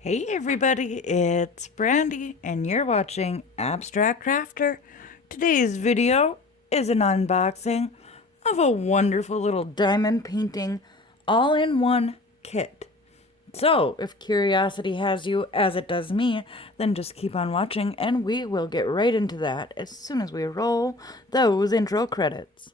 Hey everybody, it's Brandy and you're watching Abstract Crafter. Today's video is an unboxing of a wonderful little diamond painting all-in-one kit. So, if curiosity has you as it does me, then just keep on watching and we will get right into that as soon as we roll those intro credits.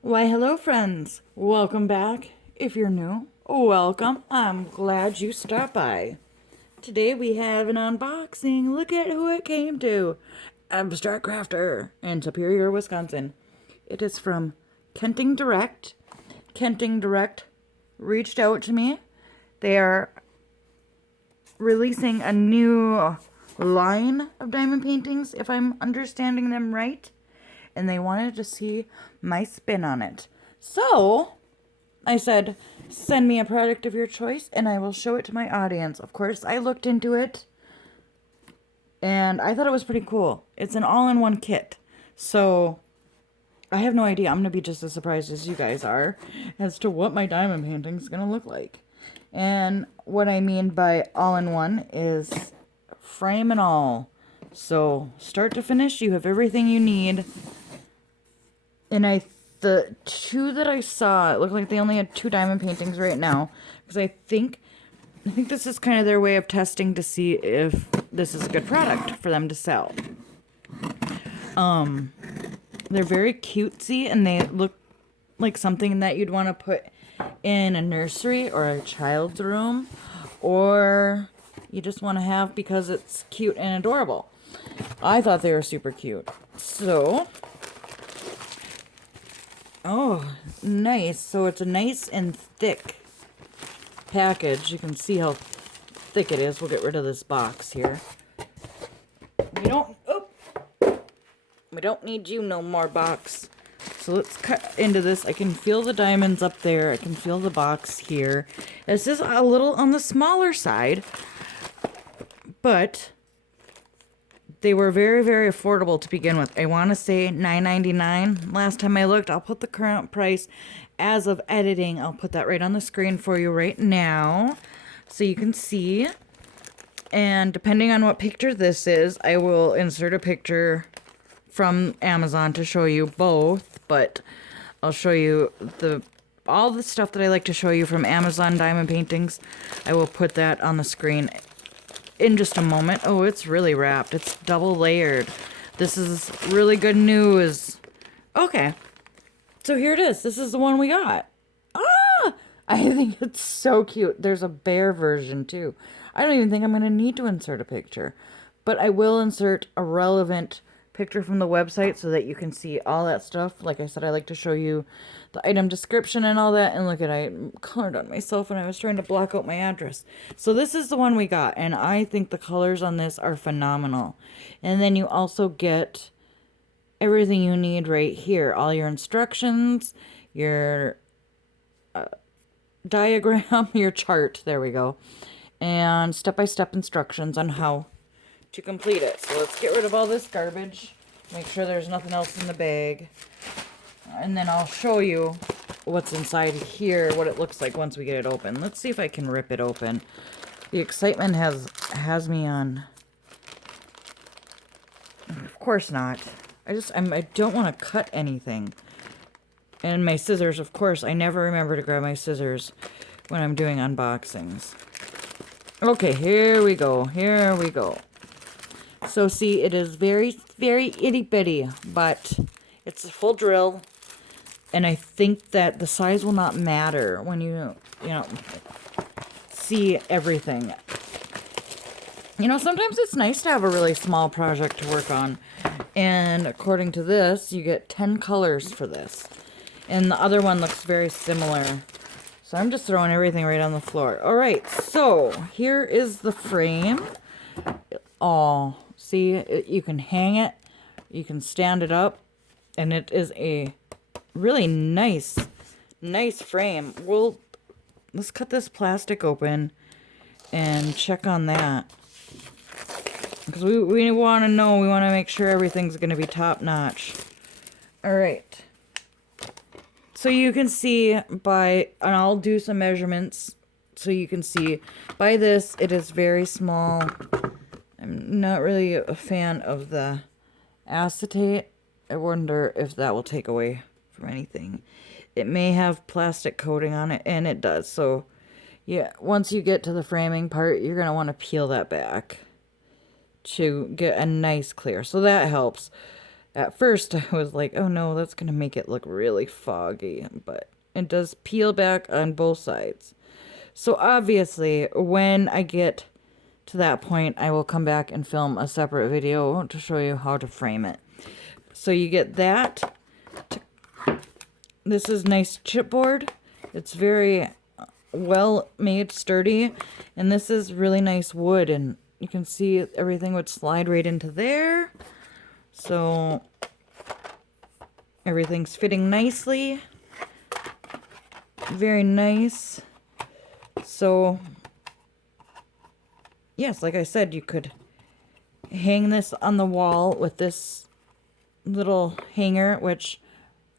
Why, hello friends. Welcome back. If you're new, welcome. I'm glad you stopped by. Today we have an unboxing. Look at who it came to. Abstract Crafter in Superior, Wisconsin. It is from Kenting Direct. Kenting Direct reached out to me. They are releasing a new line of diamond paintings, if I'm understanding them right. And they wanted to see my spin on it. So I said, send me a product of your choice and I will show it to my audience. Of course, I looked into it and I thought it was pretty cool. It's an all-in-one kit. So I have no idea. I'm going to be just as surprised as you guys are as to what my diamond painting is going to look like. And what I mean by all-in-one is frame and all. So start to finish, you have everything you need. And the two that I saw, it looked like they only had 2 diamond paintings right now. Because I think this is kind of their way of testing to see if this is a good product for them to sell. They're very cutesy and they look like something that you'd want to put in a nursery or a child's room. Or you just want to have because it's cute and adorable. I thought they were super cute. So... oh, nice. So it's a nice and thick package. You can see how thick it is. We'll get rid of this box here. We don't need you no more, box. So let's cut into this. I can feel the diamonds up there. I can feel the box here. This is a little on the smaller side, but they were very, very affordable to begin with. I want to say $9.99. Last time I looked, I'll put the current price as of editing. I'll put that right on the screen for you right now so you can see. And depending on what picture this is, I will insert a picture from Amazon to show you both. But I'll show you all the stuff that I like to show you from Amazon diamond paintings. I will put that on the screen in just a moment. Oh, it's really wrapped. It's double layered. This is really good news. Okay. So here it is. This is the one we got. Ah! I think it's so cute. There's a bear version too. I don't even think I'm going to need to insert a picture. But I will insert a relevant picture from the website so that you can see all that stuff. Like I said, I like to show you the item description and all that. And look at, I colored on myself and I was trying to block out my address. So this is the one we got. And I think the colors on this are phenomenal. And then you also get everything you need right here. All your instructions, your diagram, your chart. There we go. And step-by-step instructions on how to complete it. So let's get rid of all this garbage. Make sure there's nothing else in the bag. And then I'll show you what's inside here, what it looks like once we get it open. Let's see if I can rip it open. The excitement has me on. Of course not. I don't want to cut anything. And my scissors, of course, I never remember to grab my scissors when I'm doing unboxings. Okay, here we go. Here we go. So see, it is very, very itty-bitty, but it's a full drill. And I think that the size will not matter when you see everything. You know, sometimes it's nice to have a really small project to work on. And according to this, you get 10 colors for this. And the other one looks very similar. So I'm just throwing everything right on the floor. All right, so here is the frame. Oh, see, you can hang it. You can stand it up. And it is a really nice frame. Let's cut this plastic open and check on that. Because we want to know, we want to make sure everything's going to be top notch. All right. So you can see by, and I'll do some measurements so you can see by this, it is very small. I'm not really a fan of the acetate. I wonder if that will take away from anything. It may have plastic coating on it, and it does. So yeah, once you get to the framing part, you're going to want to peel that back to get a nice clear. So that helps. At first, I was like, oh no, that's going to make it look really foggy. But it does peel back on both sides. So obviously, when I get to that point, I will come back and film a separate video to show you how to frame it. So you get that. This is nice chipboard. It's very well made, sturdy. And this is really nice wood. And you can see everything would slide right into there. So everything's fitting nicely. Very nice. So yes, like I said, you could hang this on the wall with this little hanger, which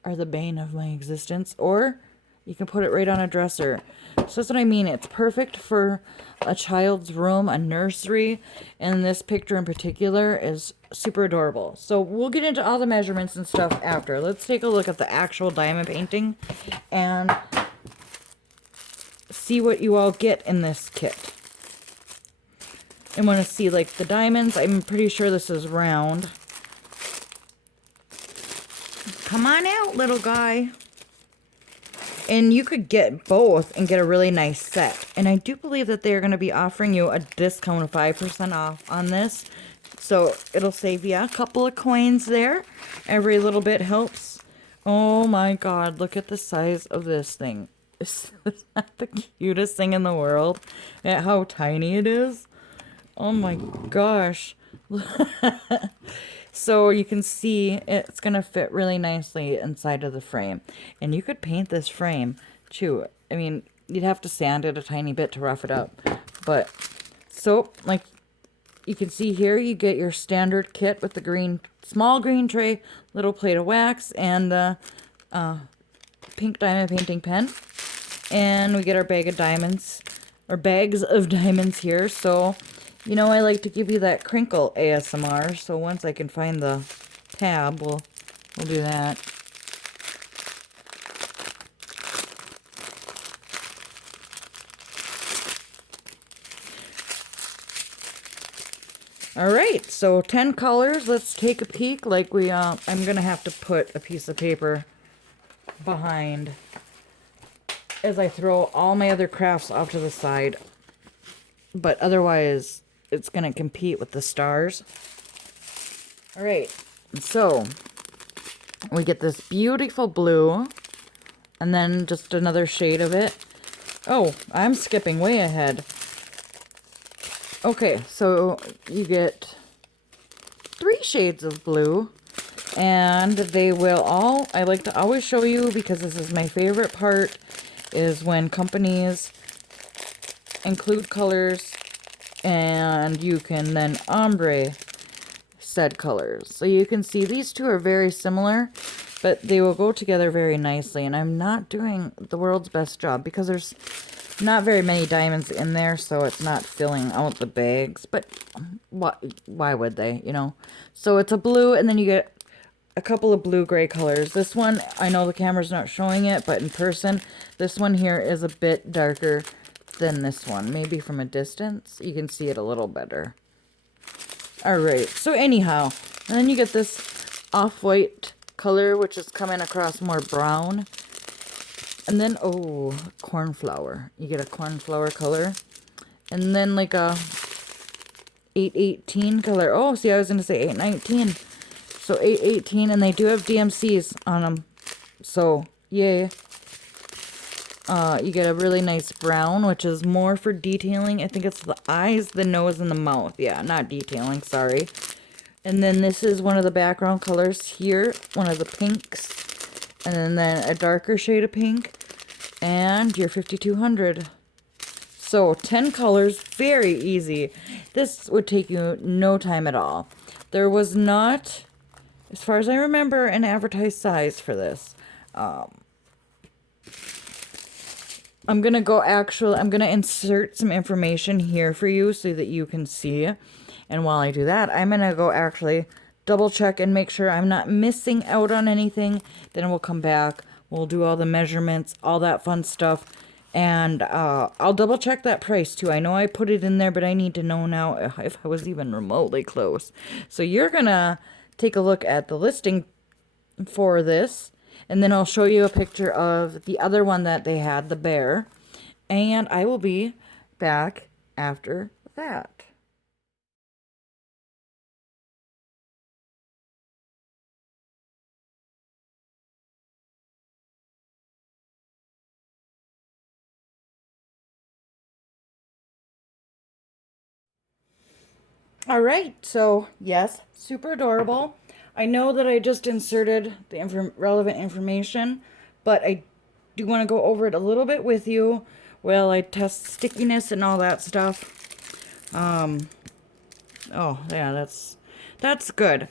are the bane of my existence, or you can put it right on a dresser. So that's what I mean. It's perfect for a child's room, a nursery, and this picture in particular is super adorable. So we'll get into all the measurements and stuff after. Let's take a look at the actual diamond painting and see what you all get in this kit. I want to see like the diamonds. I'm pretty sure this is round. Come on out, little guy. And you could get both and get a really nice set. And I do believe that they're going to be offering you a discount of 5% off on this. So it'll save you a couple of coins there. Every little bit helps. Oh my god, look at the size of this thing. Is that the cutest thing in the world? At how tiny it is? Oh my gosh. So you can see it's going to fit really nicely inside of the frame. And you could paint this frame too. I mean, you'd have to sand it a tiny bit to rough it up. But, so, like, you can see here, you get your standard kit with the green, small green tray, little plate of wax, and the pink diamond painting pen. And we get our bag of diamonds, or bags of diamonds here. So, you know, I like to give you that crinkle ASMR, so once I can find the tab, we'll do that. Alright, so 10 colors. Let's take a peek. Like I'm going to have to put a piece of paper behind as I throw all my other crafts off to the side. But otherwise, it's going to compete with the stars. Alright, so we get this beautiful blue, and then just another shade of it. Oh, I'm skipping way ahead. Okay, so you get 3 shades of blue, and they will all, I like to always show you, because this is my favorite part, is when companies include colors and you can then ombre said colors. So you can see these two are very similar, but they will go together very nicely. And I'm not doing the world's best job because there's not very many diamonds in there, so it's not filling out the bags. But why would they, you know? So it's a blue, and then you get a couple of blue-gray colors. This one, I know the camera's not showing it, but in person, this one here is a bit darker than this one. Maybe from a distance, you can see it a little better. Alright, so anyhow, and then you get this off-white color, which is coming across more brown. And then, oh, cornflower. You get a cornflower color. And then like a 818 color. Oh, see, I was going to say 819. So 818, and they do have DMCs on them. So, yay. You get a really nice brown, which is more for detailing. I think it's the eyes, the nose, and the mouth. Yeah, not detailing, sorry. And then this is one of the background colors here. One of the pinks. And then a darker shade of pink. And your 5200. So 10 colors, very easy. This would take you no time at all. There was not, as far as I remember, an advertised size for this. I'm going to insert some information here for you so that you can see. And while I do that, I'm going to go actually double check and make sure I'm not missing out on anything. Then we'll come back. We'll do all the measurements, all that fun stuff. And I'll double check that price too. I know I put it in there, but I need to know now if I was even remotely close. So you're going to take a look at the listing for this. And then I'll show you a picture of the other one that they had, the bear. And I will be back after that. All right, so yes, super adorable. I know that I just inserted the relevant information, but I do want to go over it a little bit with you while I test stickiness and all that stuff. Oh, yeah, that's good.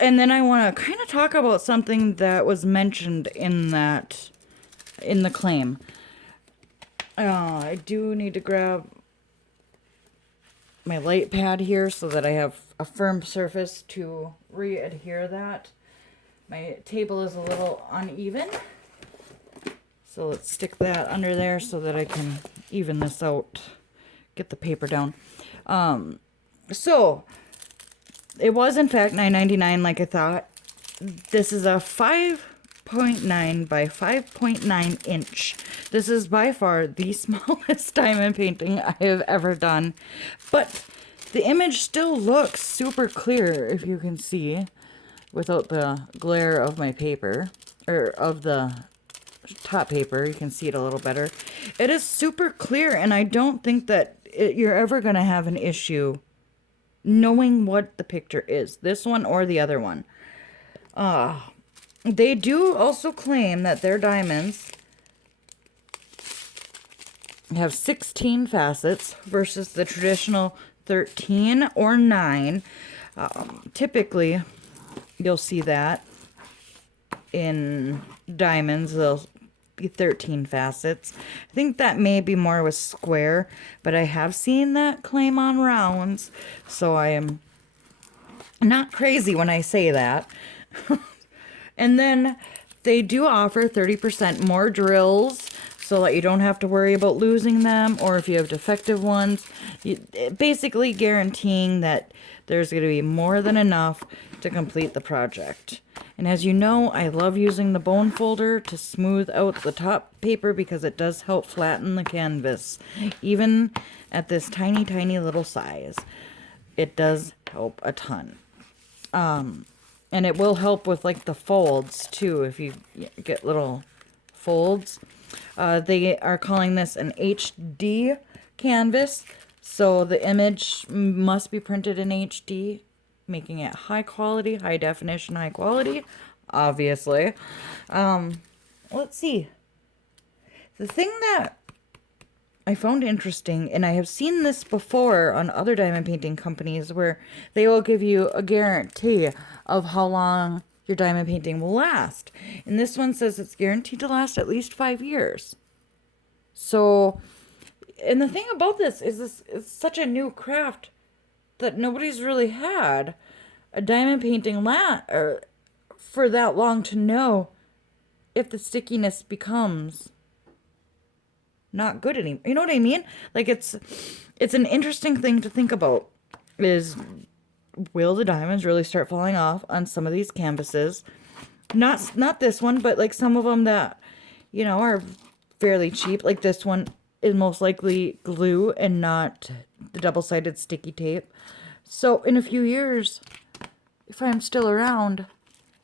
And then I want to kind of talk about something that was mentioned in the claim. I do need to grab my light pad here so that I have a firm surface to re-adhere that. My table is a little uneven, so let's stick that under there so that I can even this out, get the paper down. So it was in fact $9.99 like I thought. This is a 5.9 by 5.9 inch. This is by far the smallest diamond painting I have ever done, but the image still looks super clear, if you can see, without the glare of my paper, or of the top paper. You can see it a little better. It is super clear, and I don't think that you're ever going to have an issue knowing what the picture is, this one or the other one. They do also claim that their diamonds have 16 facets versus the traditional 13 or 9. Typically, you'll see that in diamonds, they'll be 13 facets. I think that may be more with square, but I have seen that claim on rounds, so I am not crazy when I say that. And then they do offer 30% more drills so that you don't have to worry about losing them, or if you have defective ones, basically guaranteeing that there's going to be more than enough to complete the project. And as you know, I love using the bone folder to smooth out the top paper because it does help flatten the canvas, even at this tiny, tiny little size. It does help a ton. And it will help with like the folds too, if you get little folds. They are calling this an HD canvas, so the image must be printed in HD, making it high quality, high definition, high quality, obviously. Let's see. The thing that I found interesting, and I have seen this before on other diamond painting companies, where they will give you a guarantee of how long your diamond painting will last. And this one says it's guaranteed to last at least 5 years. So, and the thing about this is it's such a new craft that nobody's really had a diamond painting for that long to know if the stickiness becomes not good anymore. You know what I mean? Like it's an interesting thing to think about, is will the diamonds really start falling off on some of these canvases? Not this one, but like some of them that, you know, are fairly cheap. Like this one is most likely glue and not the double-sided sticky tape. So in a few years, if I'm still around,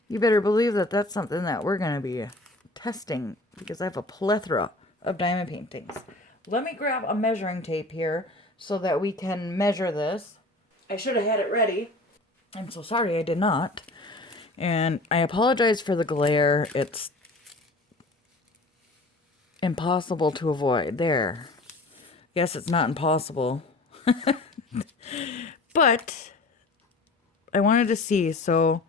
you better believe that that's something that we're going to be testing, because I have a plethora of diamond paintings. Let me grab a measuring tape here so that we can measure this. I should have had it ready. I'm so sorry I did not. And I apologize for the glare. It's impossible to avoid. There. guess it's not impossible. But I wanted to see, so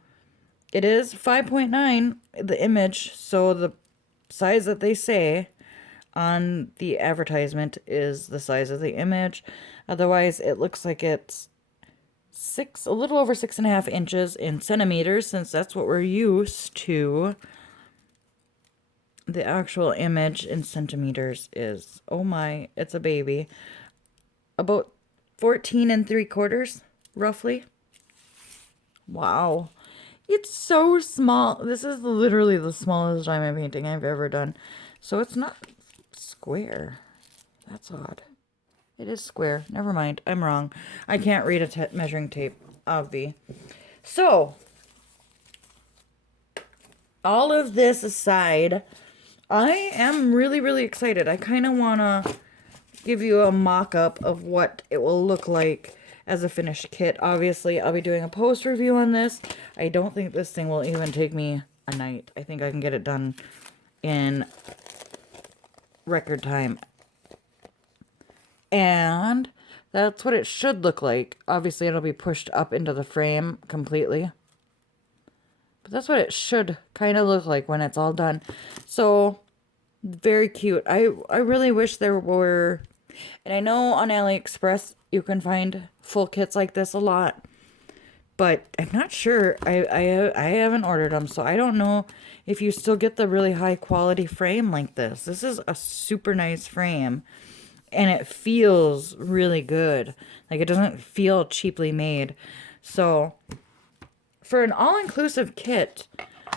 it is 5.9, the image, so the size that they say on the advertisement is the size of the image. Otherwise, it looks like it's a little over 6.5 inches in centimeters, since that's what we're used to. The actual image in centimeters is, oh my, it's a baby, about 14 3/4, roughly. Wow. It's so small. This is literally the smallest diamond painting I've ever done. So it's not square. That's odd. It is square. Never mind. I'm wrong. I can't read a measuring tape, obvi. So, all of this aside, I am really, really excited. I kind of want to give you a mock-up of what it will look like as a finished kit. Obviously, I'll be doing a post review on this. I don't think this thing will even take me a night. I think I can get it done in record time. And that's what it should look like. Obviously, it'll be pushed up into the frame completely. But that's what it should kind of look like when it's all done. So, very cute. I really wish there were... And I know on AliExpress you can find full kits like this a lot. But I'm not sure. I haven't ordered them, so I don't know if you still get the really high quality frame like this. This is a super nice frame. And it feels really good. Like, it doesn't feel cheaply made. So, for an all-inclusive kit,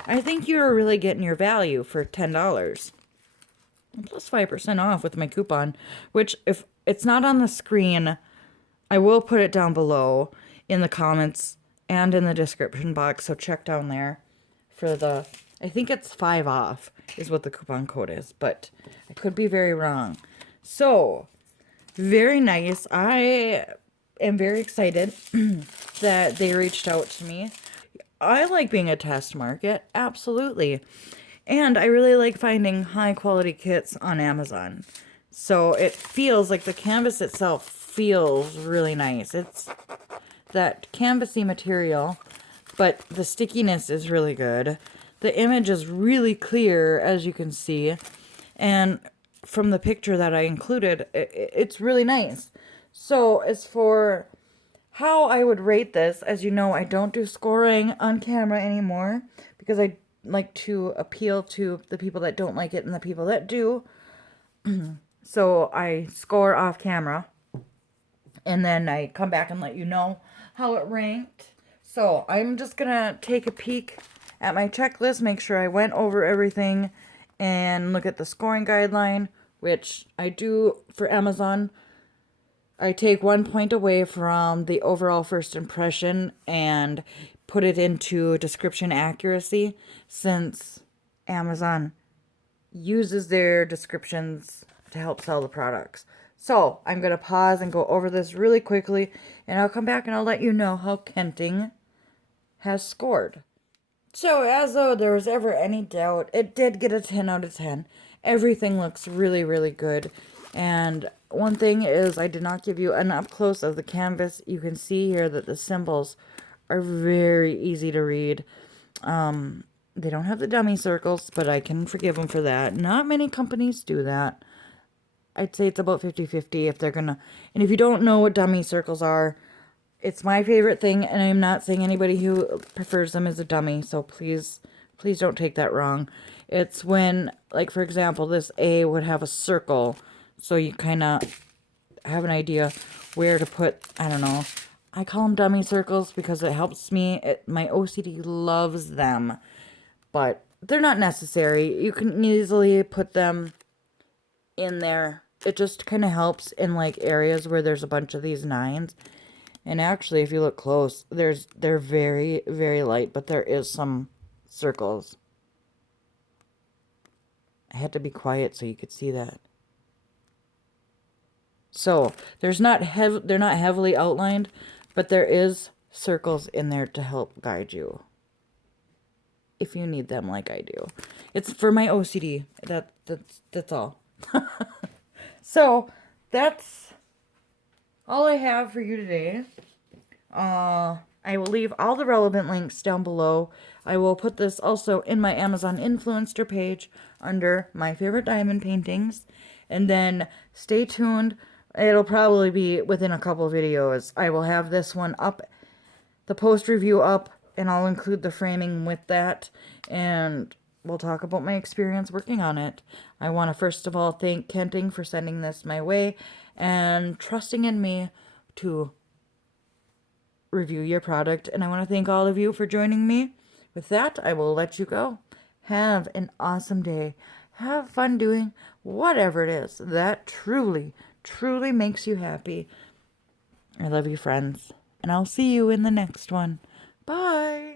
I think you're really getting your value for $10. Plus 5% off with my coupon. Which, if it's not on the screen, I will put it down below in the comments and in the description box. So, check down there for the... I think it's 5 off is what the coupon code is. But I could be very wrong. So, very nice. I am very excited that they reached out to me. I like being a test market, absolutely. And I really like finding high quality kits on Amazon. So it feels like the canvas itself feels really nice. It's that canvasy material, but the stickiness is really good. The image is really clear, as you can see. And from the picture that I included, it's really nice. So as for how I would rate this, as you know, I don't do scoring on camera anymore because I like to appeal to the people that don't like it and the people that do. So I score off camera and then I come back and let you know how it ranked. So I'm just gonna take a peek at my checklist, make sure I went over everything, and look at the scoring guideline, which I do for Amazon. I take 1 point away from the overall first impression and put it into description accuracy, since Amazon uses their descriptions to help sell the products. So I'm going to pause and go over this really quickly, and I'll come back and I'll let you know how Kenting has scored. So, as though there was ever any doubt, it did get a 10 out of 10. Everything looks really, really good. And one thing is, I did not give you an up close of the canvas. You can see here that the symbols are very easy to read. They don't have the dummy circles, but I can forgive them for that. Not many companies do that. I'd say it's about 50-50 if they're gonna... And if you don't know what dummy circles are, it's my favorite thing, and I'm not saying anybody who prefers them is a dummy, so please don't take that wrong. It's when, like, for example, this A would have a circle, so you kind of have an idea where to put, I don't know. I call them dummy circles because it helps me. My OCD loves them, but they're not necessary. You can easily put them in there. It just kind of helps in, like, areas where there's a bunch of these 9s. And actually, if you look close, they're very, very light, but there is some circles. I had to be quiet so you could see that. So, they're not heavily outlined, but there is circles in there to help guide you. If you need them like I do. It's for my OCD. That's all. So, that's all I have for you today. I will leave all the relevant links down below. I will put this also in my Amazon Influencer page under my favorite diamond paintings. And then stay tuned. It'll probably be within a couple videos. I will have this one up, the post review up, and I'll include the framing with that. And we'll talk about my experience working on it. I want to first of all thank Kenting for sending this my way and trusting in me to review your product. And I want to thank all of you for joining me. With that, I will let you go. Have an awesome day. Have fun doing whatever it is that truly, truly makes you happy. I love you, friends. And I'll see you in the next one. Bye.